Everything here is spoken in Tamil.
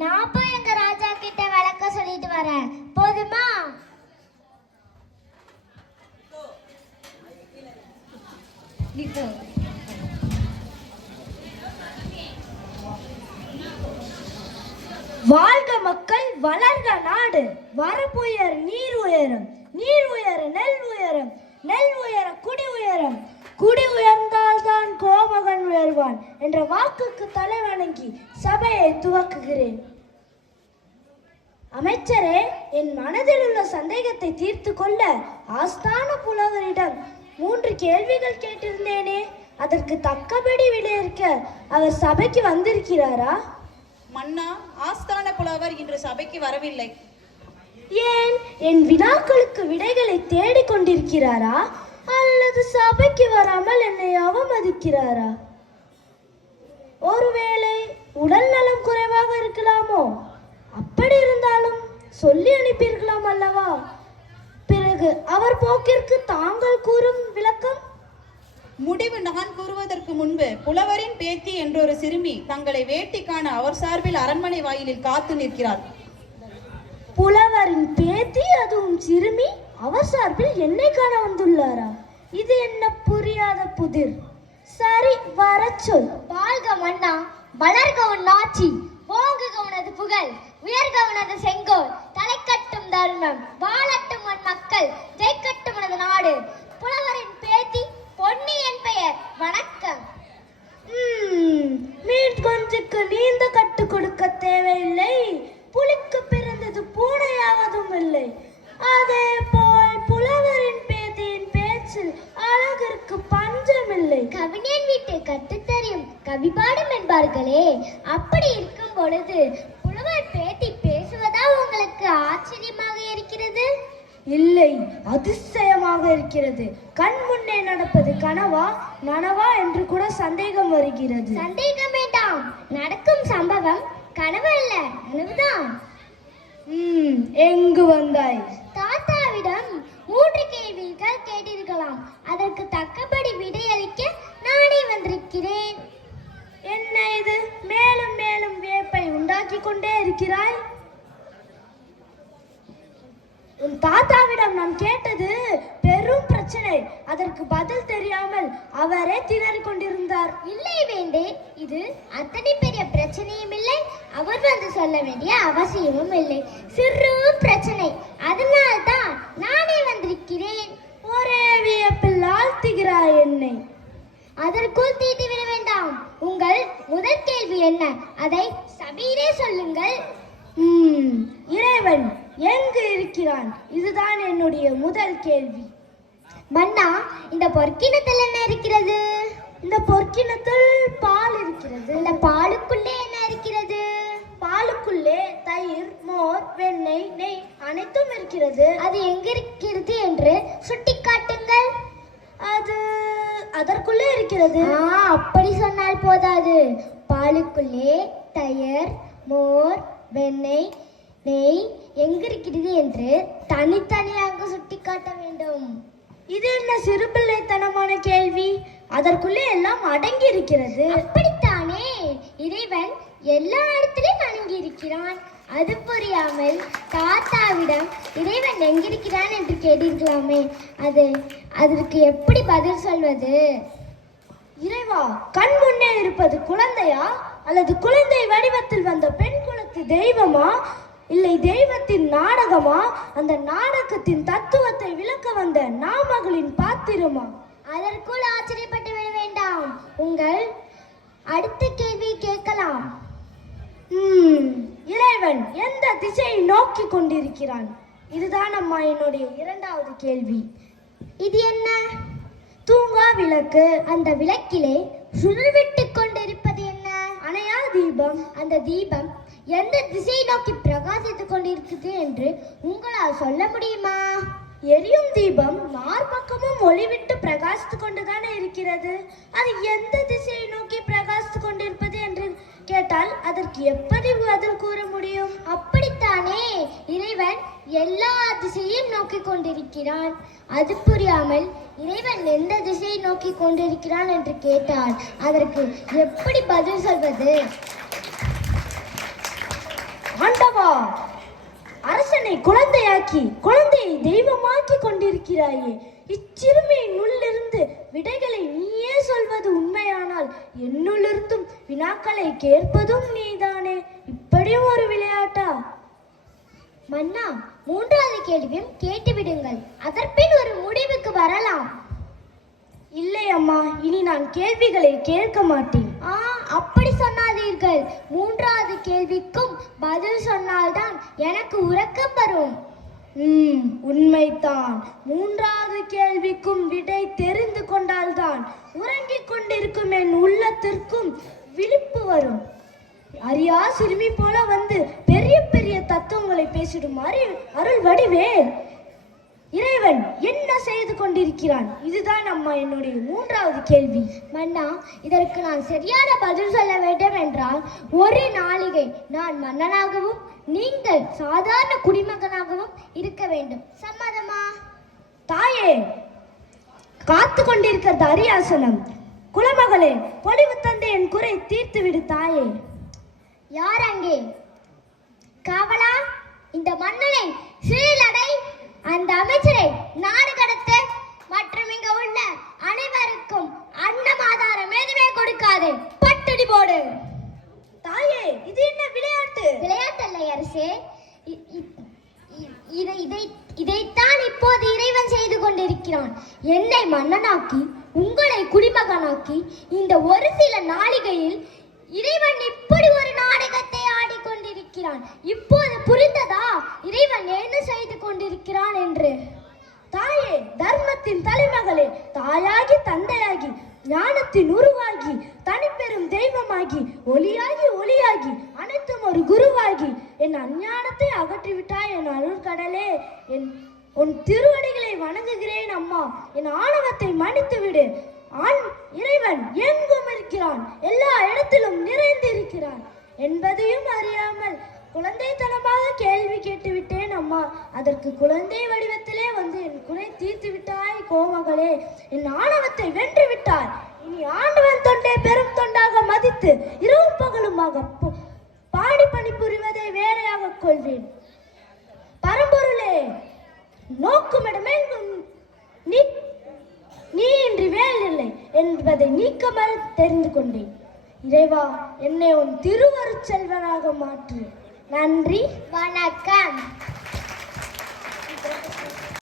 நான் போய் எங்க ராஜா கிட்ட விளக்க சொல்லிட்டு வரேன். போதுமா? வாழ்க மக்கள், வளர்க நாடு. வரப்புயர நீர் உயரம், நீர் உயர நெல் உயரம், நெல் உயர குடி உயரம், குடி உயர்ந்தால்தான் கோமகன் உயர்வான் என்ற வாக்குக்கு தலை வணங்கி சபையை துவக்குகிறேன். அமைச்சரே, என் மனதில் உள்ள சந்தேகத்தை தீர்த்து கொள்ள ஆஸ்தான புலவரிடம் 3 கேள்விகள் கேட்டிருந்தேனே, அதற்கு தக்கபடி விடையளிக்க அவர் சபைக்கு வந்திருக்கிறாரா? மன்னா, ஆஸ்தான புலவர் இன்று சபைக்கு வரவில்லை. ஏன்? என் வினாக்களுக்கு விடைகளை தேடிக் கொண்டிருக்கிறாரா அல்லது சபைக்கு வராமல் என்னை அவமதிக்கிறாரா? ஒருவேளை உடல் நலம் குறைவாக இருக்கலாமோ? அப்படி இருந்தாலும் சொல்லி அனுப்பியிருக்கலாம் அல்லவா? பிறகு அவர் போக்கிற்கு தாங்கள் கூறும் விளக்கம்? முடிவு நான் கூறுவதற்கு முன்பு புலவரின் பேத்தி என்றொரு சிறுமி தங்களை வேட்டி காண அவர் சார்பில் அரண்மனை வாயிலில் காத்து நிற்கிறார். புலவரின் பேத்தி, அதுவும் சிறுமி, அவர் சார்பில் என்னை காண வந்துள்ளாரா? இது என்ன புரியாத புதிர். சரி, வர சொல். வாழ்க மன்னா, வளர்க உன் ஆட்சி, ஓங்குக உனது புகழ், உயர்க உனது செங்கோல், தலை கட்டும் தர்மம், வாழட்டும் உன் மக்கள், ஜெயிக்கட்டும் உனது நாடு. புலவரின் பேத்தி, பொன்னி என் பெயர். வணக்கம். மீன் கொஞ்சுக்கு நீந்த கட்டு கொடுக்க தேவையில்லை, புலிக்கு பிறந்தது பூனையாவதும் இல்லை. அதே போல் புலவரின் பேத்தியின் பேச்சில் அழகிற்கு பஞ்சமில்லை. கவிஞன் வீட்டு கட்டுத்தறியும் கவி பாடும் என்பார்களே, அப்படி இருக்கும் பொழுது புலவர் பேத்தி பேசுவதா உங்களுக்கு ஆச்சரியமாக இருக்கிறது? இல்லை, அதிசயமாக இருக்கிறது. கண் முன்னே நடப்பது கனவா நனவா என்று கூட சந்தேகம் வருகிறது. சந்தேகம் வேண்டாம், நடக்கும் சம்பவம் கனவு அல்ல, நனவுதான். எங்கு வந்தாய்? தாத்தாவிடம் 3 கேள்விகள் கேட்டிருக்கலாம், அதற்கு தக்கபடி விடையளிக்க நானே வந்திருக்கிறேன். என்ன இது? மேலும் மேலும் வியப்பை உண்டாக்கி கொண்டே இருக்கிறாய். உன் தாத்தாவிடம் நான் கேட்டது பெரும் பிரச்சனை, அதற்கு பதில் தெரியாமல் அவரே திணறிக் கொண்டிருந்தார். இல்லை வேண்டே, இது அத்தனை பெரிய பிரச்சனையும் இல்லை, அவர் வந்து சொல்ல வேண்டிய அவசியமும் இல்லை. சிறு பிரச்சனை, அதனால்தான் நானே வந்திருக்கிறேன். ஒரே வியப்பில் ஆழ்த்துகிறாய் என்னை. அதற்குள் தீட்டி விட வேண்டாம். உங்கள் முதல் கேள்வி என்ன? அதை சபையிலே சொல்லுங்கள். இறைவன் எங்கு இருக்கிறான்? இதுதான் என்னுடைய முதல் கேள்வி. மன்னா, இந்த பொற்கிணத்தில் என்ன இருக்கிறது? இந்த பொற்கிணத்தில் பால் இருக்கிறது. இந்த பாலுக்குள்ளே என்ன இருக்கிறது? பாலுக்குள்ளே தயிர், மோர், வெண்ணெய், நெய் அனைத்தும் இருக்கிறது. அது எங்க இருக்கிறது என்று சுட்டி காட்டுங்கள். அது அதற்குள்ளே இருக்கிறது. அப்படி சொன்னால் போதாது. பாலுக்குள்ளே தயிர், மோர், வெண்ணெய், நெய் எங்கிருக்கிறது என்று தனித்தனியாக சுட்டி காட்ட வேண்டும். இது என்ன சிறுபிள்ளைத்தனமான கேள்வி? அதற்குள்ளே எல்லாம் அடங்கி இருக்கிறது. அப்படித்தானே, இறைவன் எல்லா இடத்திலும் அடங்கி இருக்கிறான். அது புரியாமல் தாத்தாவிடம் இறைவன் எங்கிருக்கிறான் என்று கேட்டிருக்கலாமே, அதற்கு எப்படி பதில் சொல்வது? இறைவா, கண் முன்னே இருப்பது குழந்தையா அல்லது குழந்தை வடிவத்தில் வந்த பெண் குலத்து தெய்வமா, இல்லை தெய்வத்தின் நாடகமா, அந்த நாடகத்தின் தத்துவத்தை விளக்க வந்த நாமகளின் பாத்திரமா? அதற்குள் ஆச்சரியப்பட்டு விட வேண்டாம், உங்கள் அடுத்த கேள்வி கேட்கலாம். இறைவன் எந்த திசையை நோக்கி கொண்டிருக்கிறான்? இதுதான் அம்மா என்னுடைய இரண்டாவது கேள்வி. இது என்ன? தூங்கா விளக்கு. அந்த விளக்கிலே சுழல்விட்டு கொண்டிருப்பது என்ன? அணையா தீபம். அந்த தீபம் எந்த திசையை நோக்கி பிரகாசித்துக் கொண்டிருக்குது என்று உங்களால் சொல்ல முடியுமா? எரியும் தீபம் மார்பக்கமும் ஒளிவிட்டு பிரகாசித்துக் கொண்டுதானே இருக்கிறது. அது எந்த திசையை நோக்கி பிரகாசித்துக் கொண்டிருப்பது என்று கேட்டால் அதற்கு எப்படி பதில் கூற முடியும்? அப்படித்தானே, இறைவன் எல்லா திசையும் நோக்கி கொண்டிருக்கிறான். அது புரியாமல் இறைவன் எந்த திசையை நோக்கி கொண்டிருக்கிறான் என்று கேட்டால் அதற்கு எப்படி பதில் சொல்வது? குழந்தையாக்கி குழந்தையை தெய்வமாக்கி கொண்டிருக்கிறாயே. இச்சிறுமியின் உள்ளிருந்து விடைகளை நீயே சொல்வது உண்மையானால் என்னுள்ளிருந்தும் வினாக்களை கேட்பதும் நீதானே. இப்படியும் ஒரு விளையாட்டா? மன்னா, மூன்றாவது கேள்வியும் கேட்டுவிடுங்கள். அதற்பின் ஒரு முடிவுக்கு வரலாம். இல்லை அம்மா, இனி நான் கேள்விகளை கேட்க மாட்டேன். அப்படி சொன்னாதீர்கள். மூன்றாவது கேள்விக்கும் பதில் சொன்னால்தான் எனக்கு உறக்கம் வரும். உண்மைதான். மூன்றாவது கேள்விக்கும் விடை தெரிந்து கொண்டால்தான் உறங்கிக் கொண்டிருக்கும் என் உள்ளத்திற்கும் விழிப்பு வரும். அறியா சிறுமி போல வந்து பெரிய பெரிய தத்துவங்களை பேசிடுமாறு அருள் வடிவேல். இறைவன் என்ன செய்து கொண்டிருக்கிறான்? இதுதான் அம்மா என்னுடைய மூன்றாவது கேள்வி. மன்னா, இதற்கு நான் சரியான பதில் சொல்ல வேண்டும் என்றால் ஒரு நாளிகை நான் மன்னனாகவும் நீங்கள் சாதாரண குடிமகனாகவும் இருக்க வேண்டும். சம்மதமா? தாயே, காத்து கொண்டிருக்கிறது அரியாசனம். குலமகளே, பொலிவு தந்தை என் குறை தீர்த்து விடு தாயே. யார் அங்கே? காவலா, இந்த மன்னனை சீலடை, அந்த அமைச்சரை நாடு கடத்த, மற்றும் இங்க உள்ள அனைவருக்கும் அன்னமாதாரம் எதுவுமே கொடுக்காதே, பட்டடி போடு. தாயே, இது என்ன விளையாட்டு? விளையாட்டல்ல அரசே, இதைத்தான் இப்போது இறைவன் செய்து கொண்டிருக்கிறான். என்னை மன்னனாக்கி உங்களை குடிமகனாக்கி இந்த ஒரு சில நாளிகையில் இறைவன் இப்படி ஒரு நாடகத்தை ஆடிக்கொண்டிருக்கிறான். இப்போது புரிந்ததா இறைவன் என்ன செய்து கொண்டிருக்கிறான் என்று? தாயே, தர்மத்தின் தலைமகளே, தாயாகி தந்தையாகி ஞானத்தின் உருவாகி தனிப்பெரும் தெய்வமாகி ஒளியாகி அனைத்தும் ஒரு குருவாகி என் அஞ்ஞானத்தை அகற்றிவிட்டாய் என் அருள்கடலே. உன் திருவடிகளை வணங்குகிறேன் அம்மா. என் ஆணவத்தை மன்னித்து விடு. இறைவன் எங்கும் இருக்கிறான், எல்லா இடத்திலும் நிறைந்து இருக்கிறான் என்பதையும் அறியாமல் குழந்தைத்தனமாக கேள்வி கேட்டுவிட்டேன் அம்மா. அதற்கு குழந்தை வடிவத்திலே வந்து என் குறை தீர்த்து விட்டாய் கோமகளே. என் ஆணவத்தை வென்று விட்டாய். இனி ஆண்டவன் தொண்டை பெரும் தொண்டாக மதித்து இரவு பகலுமாக பாடி பணி புரிவதை வேறையாக கொள்வேன். பரம்பொருளே, நோக்குமிடமெங்கும் நீ இன்றி வேல் இல்லை என்பதை நீக்கமற தெரிந்து கொண்டேன். இறைவா, என்னை உன் திருவருட்செல்வனாக மாற்று. நன்றி, வணக்கம்.